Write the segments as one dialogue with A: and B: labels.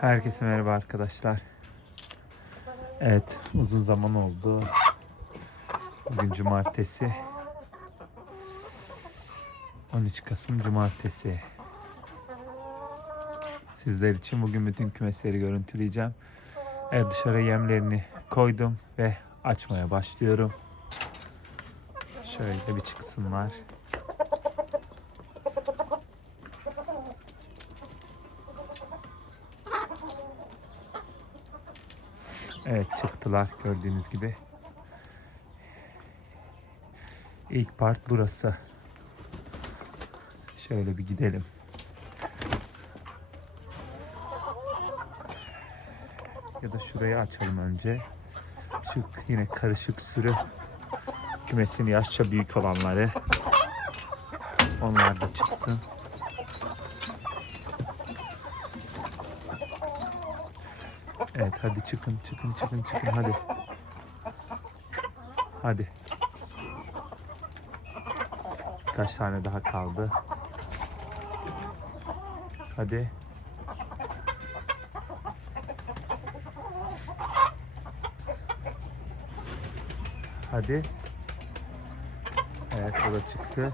A: Herkese merhaba arkadaşlar. Evet, uzun zaman oldu. Bugün cumartesi. 13 Kasım cumartesi. Sizler için bugün bütün kümesleri görüntüleyeceğim. Evet, dışarı yemlerini koydum ve açmaya başlıyorum. Şöyle bir çıksınlar. Evet çıktılar gördüğünüz gibi. İlk part burası. Şöyle bir gidelim. Ya da şurayı açalım önce. Şu yine karışık sürü kümesin yaşça büyük olanları. Onlar da çıksın. Evet hadi çıkın çıkın çıkın çıkın hadi. Hadi. Kaç tane daha kaldı? Hadi. Hadi. Evet o da çıktı.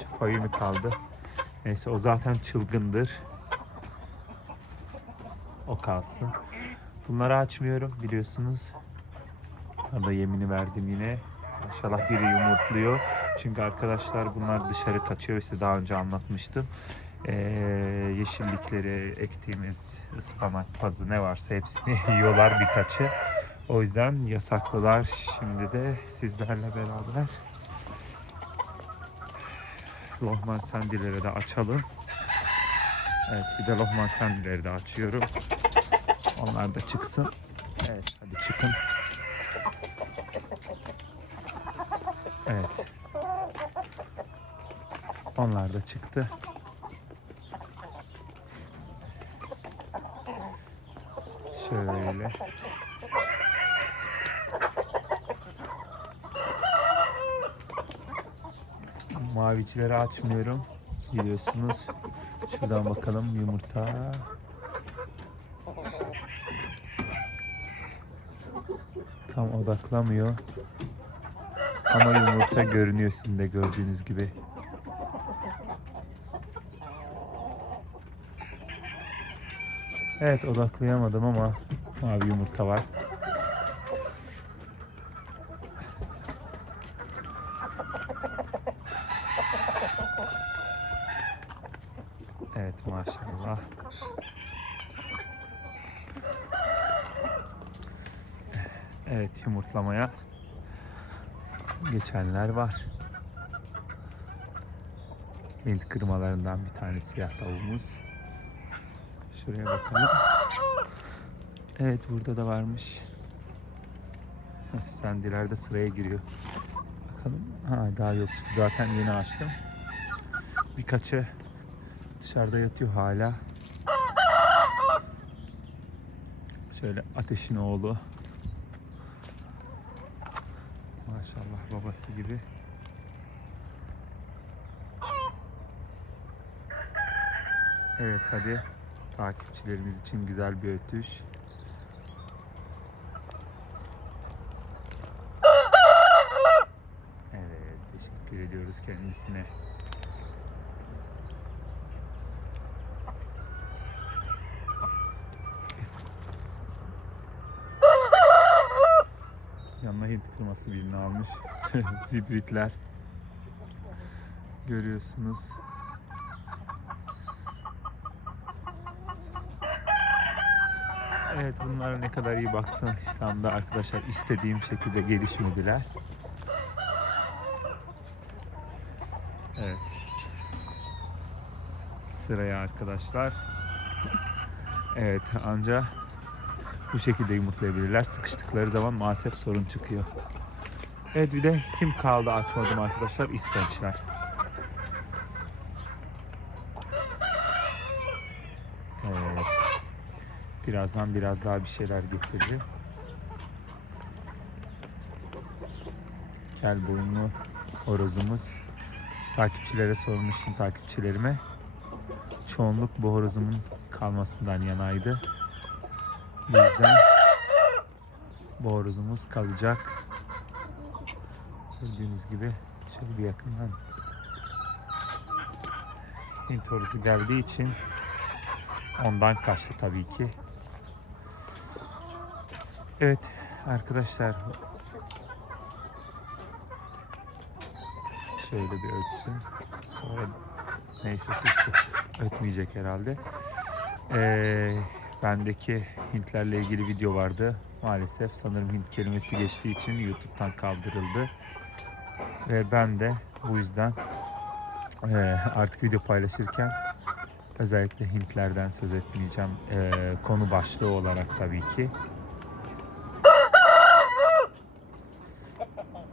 A: Şu Fayumi kaldı. Neyse o zaten çılgındır. O kalsın. Bunları açmıyorum biliyorsunuz. Orada yemini verdim yine. İnşallah biri yumurtluyor. Çünkü arkadaşlar bunlar dışarı kaçıyor. Size daha önce anlatmıştım. Ee, yeşillikleri ektiğimiz ıspanak, pazı ne varsa hepsini yiyorlar birkaçı. O yüzden yasaklılar. Şimdi de sizlerle beraber Lohman sendileri de açalım. Evet bir de Lohman sendileri de açıyorum. Onlar da çıksın. Evet hadi çıkın. Evet. Onlar da çıktı. Şöyle. Mavicileri açmıyorum. Biliyorsunuz. Şuradan bakalım yumurta. Tam odaklamıyor. Ama yumurta görünüyor sizin de gördüğünüz gibi. Evet odaklayamadım ama mavi yumurta var. Evet maşallah. Evet yumurtlamaya geçenler var. Hint kırmalarından bir tane siyah tavuğumuz. Şuraya bakalım. Evet burada da varmış. Heh, Sendiler de sıraya giriyor. Bakalım. Ha daha yok. Zaten yeni açtım. Birkaçı dışarıda yatıyor hala. Şöyle ateşin oğlu. Maşallah babası gibi. Evet hadi takipçilerimiz için güzel bir ötüş. Evet teşekkür ediyoruz kendisine. Hint kırması birini almış. Zibritler. Görüyorsunuz. Evet bunlara ne kadar iyi baksaysam da arkadaşlar istediğim şekilde gelişmediler. Evet. Sıraya arkadaşlar. Evet anca bu şekilde yumurtlayabilirler. Sıkıştıkları zaman maalesef sorun çıkıyor. Evet bir de kim kaldı açmadım arkadaşlar? İspençler. Evet. Birazdan biraz daha bir şeyler getireceğim. Kel boyunlu horozumuz. Takipçilere sormuştum takipçilerime. Çoğunluk bu horozumun kalmasından yanaydı. Yüzden bu horozumuz kalacak. Gördüğünüz gibi şöyle bir yakından Hint horozu geldiği için ondan kaçtı tabii ki. Evet arkadaşlar şöyle bir ötsün. Sonra neyse sustu. Ötmeyecek herhalde. Ee, bendeki Hintlerle ilgili video vardı. Maalesef sanırım Hint kelimesi geçtiği için YouTube'dan kaldırıldı. Ve ben de bu yüzden ee, artık video paylaşırken özellikle Hintlerden söz etmeyeceğim. Ee, konu başlığı olarak tabii ki.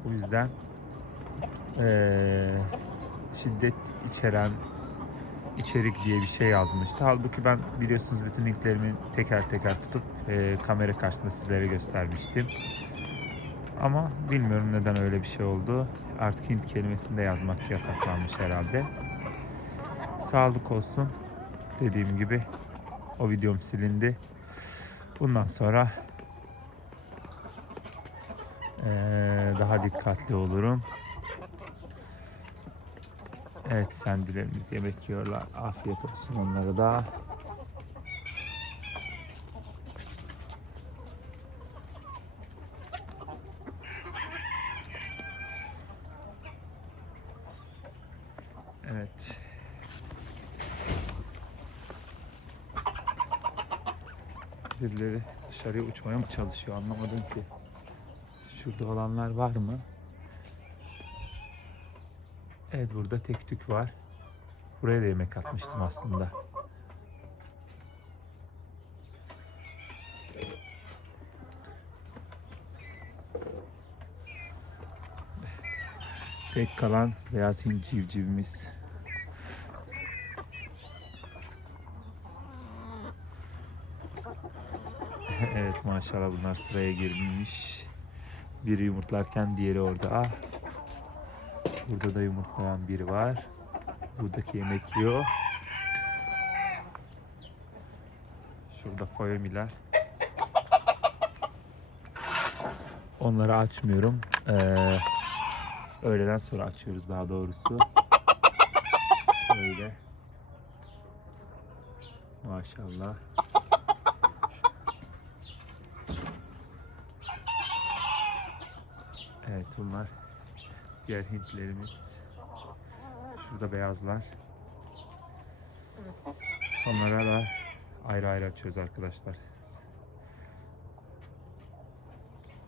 A: Bu yüzden ee, şiddet içeren içerik diye bir şey yazmıştı. Halbuki ben biliyorsunuz bütün linklerimi teker teker tutup ee, kamera karşısında sizlere göstermiştim. Ama bilmiyorum neden öyle bir şey oldu. Artık Hint kelimesini de yazmak yasaklanmış herhalde. Sağlık olsun. Dediğim gibi o videom silindi. Bundan sonra ee, daha dikkatli olurum. Evet sendilerimiz yemek yiyorlar. Afiyet olsun onlara da. Evet. Birileri dışarıya uçmaya mı çalışıyor anlamadım ki. Şurada olanlar var mı? Evet burada tek tük var. Buraya da yemek atmıştım aslında. Tek kalan beyaz Hint civcivimiz. evet maşallah bunlar sıraya girmiş. Biri yumurtlarken diğeri orada. Ah. Burada da yumurtlayan biri var. Buradaki yemek yiyor. Şurada foyamiler. Onları açmıyorum. Ee, öğleden sonra açıyoruz daha doğrusu. Şöyle. Maşallah. Evet bunlar diğer Hintlerimiz. Şurada beyazlar. Onlara da ayrı ayrı açıyoruz arkadaşlar.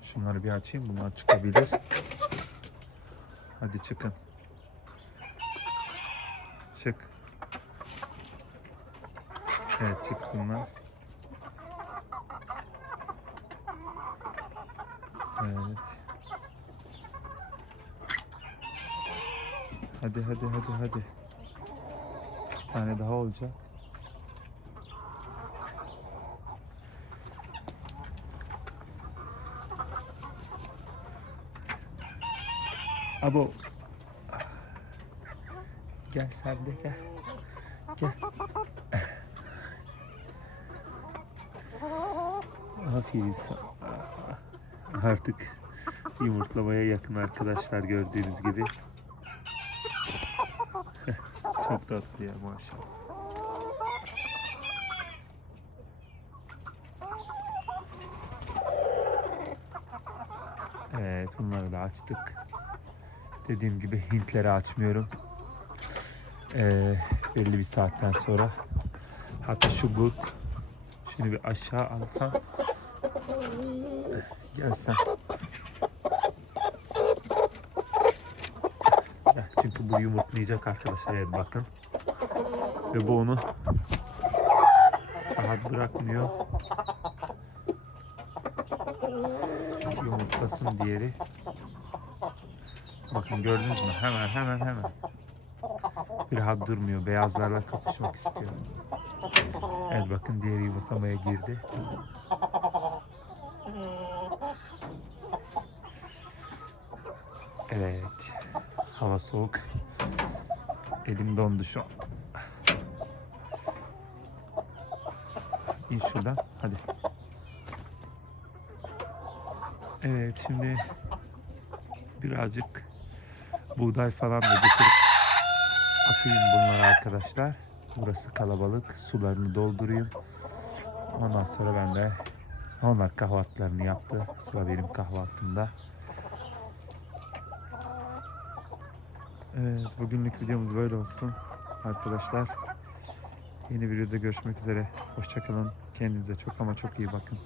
A: Şunları bir açayım. Bunlar çıkabilir. Hadi çıkın. Çık. Evet çıksınlar. Evet. Hadi hadi hadi hadi. Bir tane daha olacak. Abo. Gel sen de gel. Gel. Aferin. Artık yumurtlamaya yakın arkadaşlar gördüğünüz gibi. Çok tatlı ya maşallah. Evet bunları da açtık. Dediğim gibi Hintleri açmıyorum. Ee, belli bir saatten sonra. Hatta şu buk. Şunu bir aşağı alsam. Gelsen. Gel, Bu yumurtlayacak arkadaşlar. Evet bakın. Ve bu onu rahat bırakmıyor. Yumurtlasın diğeri. Bakın gördünüz mü? Hemen hemen hemen. Bir rahat durmuyor. Beyazlarla kapışmak istiyor. Evet bakın diğeri yumurtlamaya girdi. Evet. Hava soğuk. Elim dondu şu an. İn şuradan. Hadi. Evet şimdi birazcık buğday falan da getirip atayım bunlara arkadaşlar. Burası kalabalık. Sularını doldurayım. Ondan sonra ben de onlar kahvaltılarını yaptı. Sıra benim kahvaltımda. Evet, bugünlük videomuz böyle olsun arkadaşlar. Yeni videoda görüşmek üzere. Hoşçakalın. Kendinize çok ama çok iyi bakın.